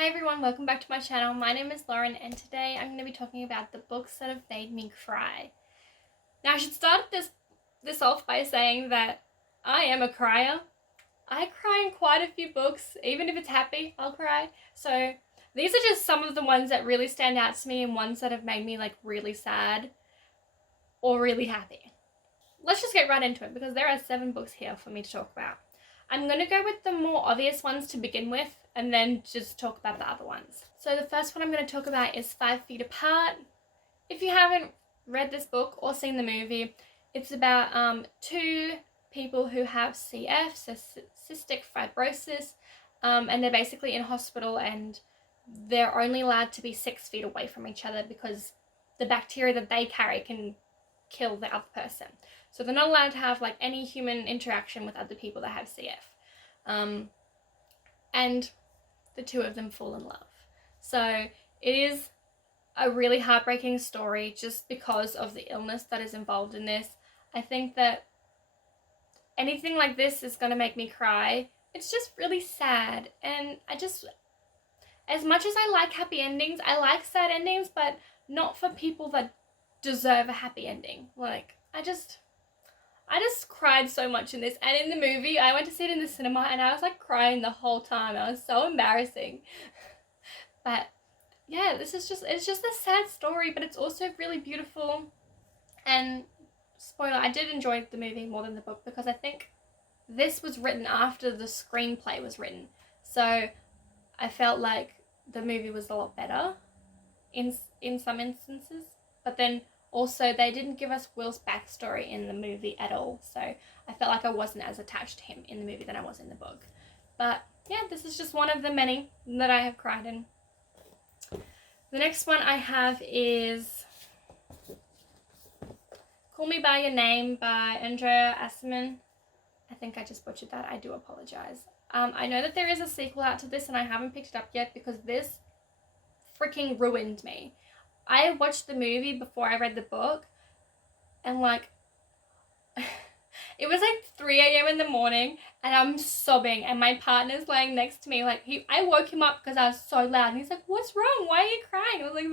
Hi everyone, welcome back to my channel. My name is Lauren and today I'm going to be talking about the books that have made me cry. Now I should start this off by saying that I am a crier. I cry in quite a few books, even if it's happy, I'll cry. So these are just some of the ones that really stand out to me and ones that have made me like really sad or really happy. Let's just get right into it because there are 7 books here for me to talk about. I'm going to go with the more obvious ones to begin with and then just talk about the other ones. So the first one I'm going to talk about is 5 Feet Apart. If you haven't read this book or seen the movie, it's about 2 people who have CF, so cystic fibrosis, and they're basically in hospital and they're only allowed to be 6 feet away from each other because the bacteria that they carry can kill the other person. So they're not allowed to have like any human interaction with other people that have CF. And the 2 of them fall in love. So it is a really heartbreaking story just because of the illness that is involved in this. I think that anything like this is going to make me cry. It's just really sad. And as much as I like happy endings, I like sad endings, but not for people that deserve a happy ending. Like, I just cried so much in this, and in the movie I went to see it in the cinema and I was like crying the whole time. I was so embarrassing. But yeah, it's just a sad story, but it's also really beautiful. And spoiler, I did enjoy the movie more than the book because I think this was written after the screenplay was written, so I felt like the movie was a lot better in some instances. But then also, they didn't give us Will's backstory in the movie at all, so I felt like I wasn't as attached to him in the movie than I was in the book. But yeah, this is just one of the many that I have cried in. The next one I have is Call Me By Your Name by Andrea Asman. I think I just butchered that. I do apologize. I know that there is a sequel out to this and I haven't picked it up yet because this freaking ruined me. I watched the movie before I read the book, and like, it was like 3 a.m. in the morning, and I'm sobbing, and my partner's laying next to me, like, I woke him up because I was so loud, and he's like, "What's wrong? Why are you crying?" I was like,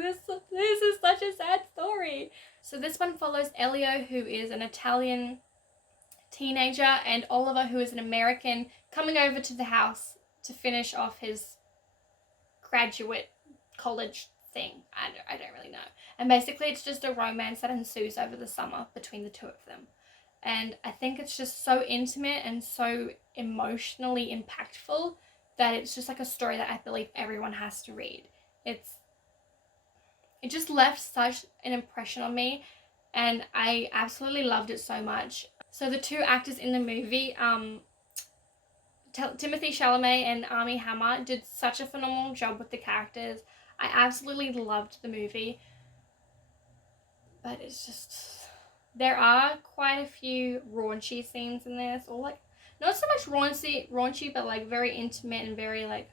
this is such a sad story. So this one follows Elio, who is an Italian teenager, and Oliver, who is an American, coming over to the house to finish off his graduate college thing. I don't really know. And basically it's just a romance that ensues over the summer between the 2 of them. And I think it's just so intimate and so emotionally impactful that it's just like a story that I believe everyone has to read. It just left such an impression on me, and I absolutely loved it so much. So the 2 actors in the movie, Timothy Chalamet and Armie Hammer, did such a phenomenal job with the characters. I absolutely loved the movie, but it's just, there are quite a few raunchy scenes in this, or like, not so much raunchy, but like very intimate and very like,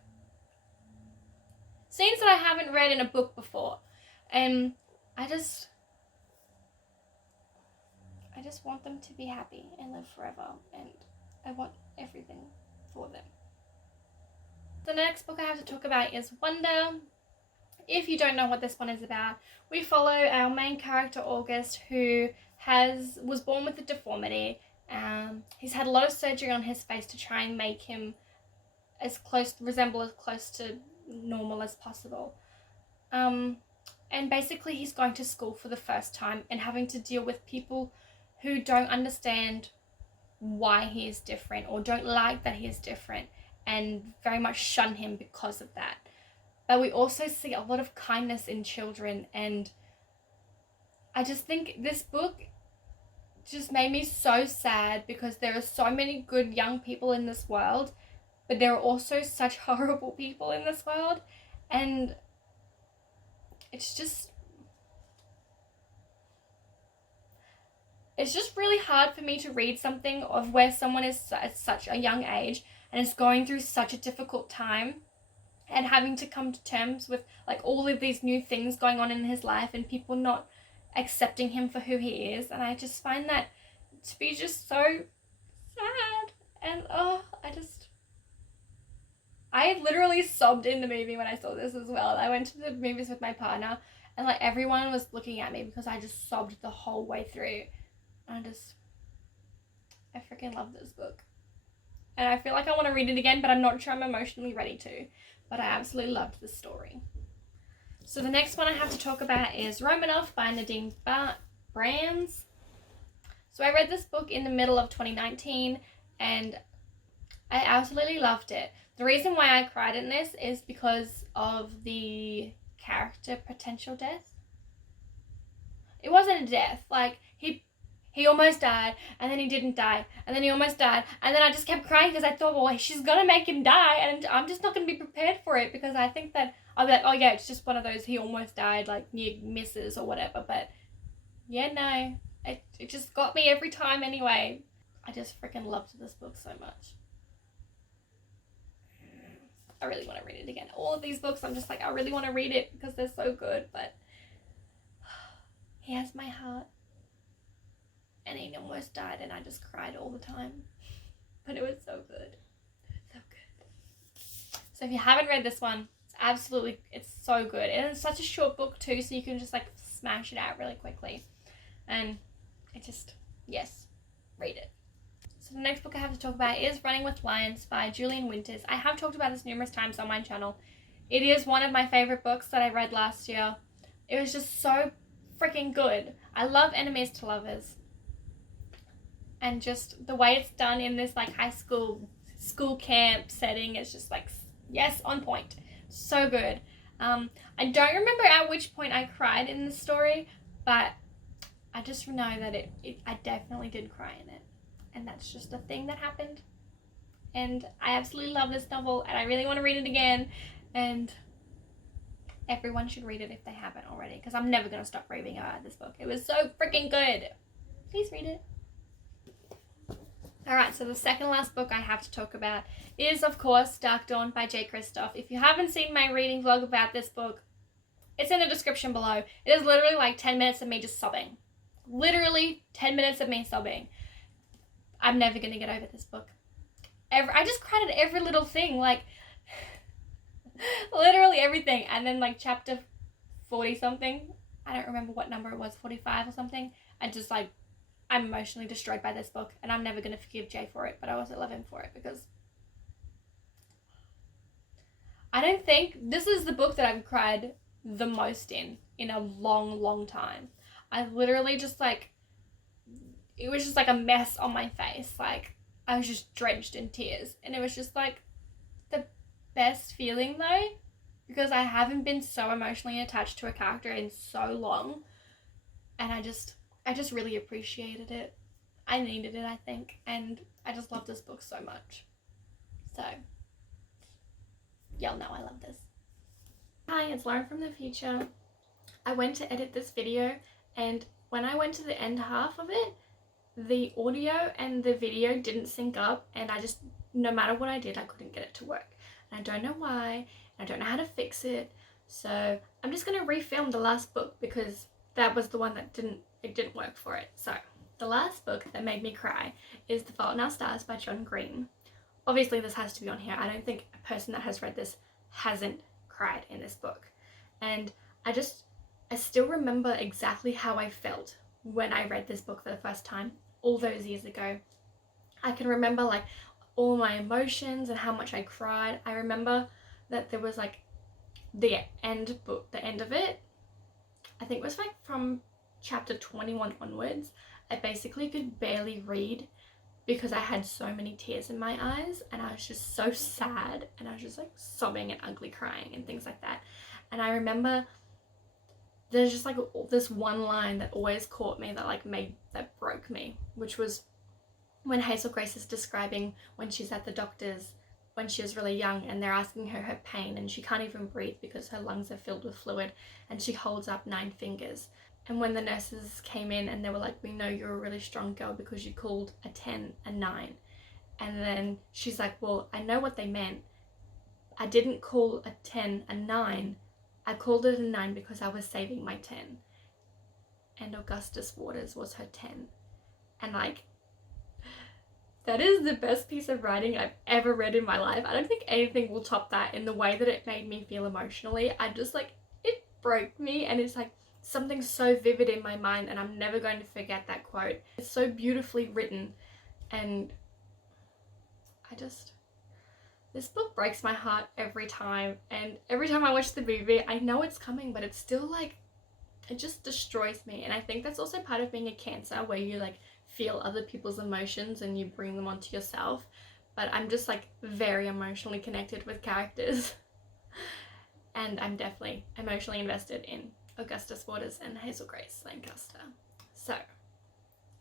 scenes that I haven't read in a book before. And I just want them to be happy and live forever, and I want everything for them. The next book I have to talk about is Wonder. If you don't know what this one is about, we follow our main character August, who was born with a deformity. He's had a lot of surgery on his face to try and make him resemble as close to normal as possible. And basically he's going to school for the first time and having to deal with people who don't understand why he is different or don't like that he is different and very much shun him because of that. But we also see a lot of kindness in children, and I just think this book just made me so sad because there are so many good young people in this world, but there are also such horrible people in this world, and it's just really hard for me to read something of where someone is at such a young age and is going through such a difficult time and having to come to terms with like all of these new things going on in his life and people not accepting him for who he is. And I just find that to be just so sad. And I literally sobbed in the movie when I saw this as well. I went to the movies with my partner and like everyone was looking at me because I just sobbed the whole way through. I freaking love this book. And I feel like I want to read it again, but I'm not sure I'm emotionally ready to. But I absolutely loved the story. So the next one I have to talk about is Romanoff by Nadine Brands. So I read this book in the middle of 2019 and I absolutely loved it. The reason why I cried in this is because of the character potential death. It wasn't a death. Like, he almost died, and then he didn't die, and then he almost died, and then I just kept crying because I thought, well, she's gonna make him die, and I'm just not gonna be prepared for it because I think that I'll be like, oh yeah, it's just one of those he almost died, like near misses or whatever. But yeah, no, it just got me every time anyway. I just freaking loved this book so much. I really want to read it again. All of these books, I'm just like, I really want to read it because they're so good, but he has my heart. And he almost died and I just cried all the time. But it was so good. So good. So if you haven't read this one, it's so good. And it's such a short book too, so you can just like smash it out really quickly. And yes, read it. So the next book I have to talk about is Running with Lions by Julian Winters. I have talked about this numerous times on my channel. It is one of my favorite books that I read last year. It was just so freaking good. I love enemies to lovers. And just the way it's done in this like high school camp setting is just like, yes, on point. So good. I don't remember at which point I cried in the story, but I just know that I definitely did cry in it. And that's just a thing that happened. And I absolutely love this novel and I really want to read it again. And everyone should read it if they haven't already, because I'm never going to stop raving about this book. It was so freaking good. Please read it. Alright, so the second last book I have to talk about is, of course, Dark Dawn by J. Kristoff. If you haven't seen my reading vlog about this book, it's in the description below. It is literally like 10 minutes of me just sobbing. Literally 10 minutes of me sobbing. I'm never going to get over this book. I just cried at every little thing, like, literally everything. And then, like, chapter 40-something, I don't remember what number it was, 45 or something, and just, like, I'm emotionally destroyed by this book, and I'm never going to forgive Jay for it, but I also love him for it, because I don't think this is the book that I've cried the most in a long, long time. I literally just, like, it was just like a mess on my face. Like, I was just drenched in tears. And it was just like the best feeling though, because I haven't been so emotionally attached to a character in so long. And I just really appreciated it. I needed it, I think. And I just love this book so much. So, y'all know I love this. Hi, it's Lauren from the future. I went to edit this video, and when I went to the end half of it, the audio and the video didn't sync up, and no matter what I did, I couldn't get it to work. And I don't know why, and I don't know how to fix it. So I'm just going to refilm the last book, because that was the one that didn't work for it. So the last book that made me cry is The Fault in Our Stars by John Green. Obviously this has to be on here. I don't think a person that has read this hasn't cried in this book. And I still remember exactly how I felt when I read this book for the first time all those years ago. I can remember like all my emotions and how much I cried. I remember that there was like the end of it, I think it was like from chapter 21 onwards, I basically could barely read because I had so many tears in my eyes, and I was just so sad, and I was just like sobbing and ugly crying and things like that. And I remember there's just like this one line that always caught me, that broke me, which was when Hazel Grace is describing when she's at the doctor's when she was really young, and they're asking her pain, and she can't even breathe because her lungs are filled with fluid, and she holds up 9 fingers. And when the nurses came in and they were like, we know you're a really strong girl because you called a 10 a 9. And then she's like, well, I know what they meant. I didn't call a 10 a 9. I called it a 9 because I was saving my 10. And Augustus Waters was her 10. And like, That is the best piece of writing I've ever read in my life. I don't think anything will top that in the way that it made me feel emotionally. I just like, it broke me, and it's like something so vivid in my mind, and I'm never going to forget that quote. It's so beautifully written, and this book breaks my heart every time, and every time I watch the movie, I know it's coming, but it's still like, it just destroys me. And I think that's also part of being a Cancer, where you like feel other people's emotions and you bring them onto yourself. But I'm just like very emotionally connected with characters. And I'm definitely emotionally invested in Augustus Waters and Hazel Grace Lancaster. So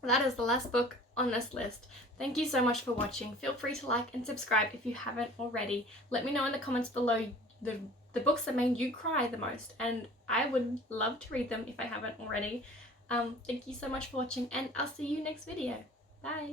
that is the last book on this list. Thank you so much for watching. Feel free to like and subscribe if you haven't already. Let me know in the comments below the books that made you cry the most, and I would love to read them if I haven't already. Thank you so much for watching, and I'll see you next video. Bye!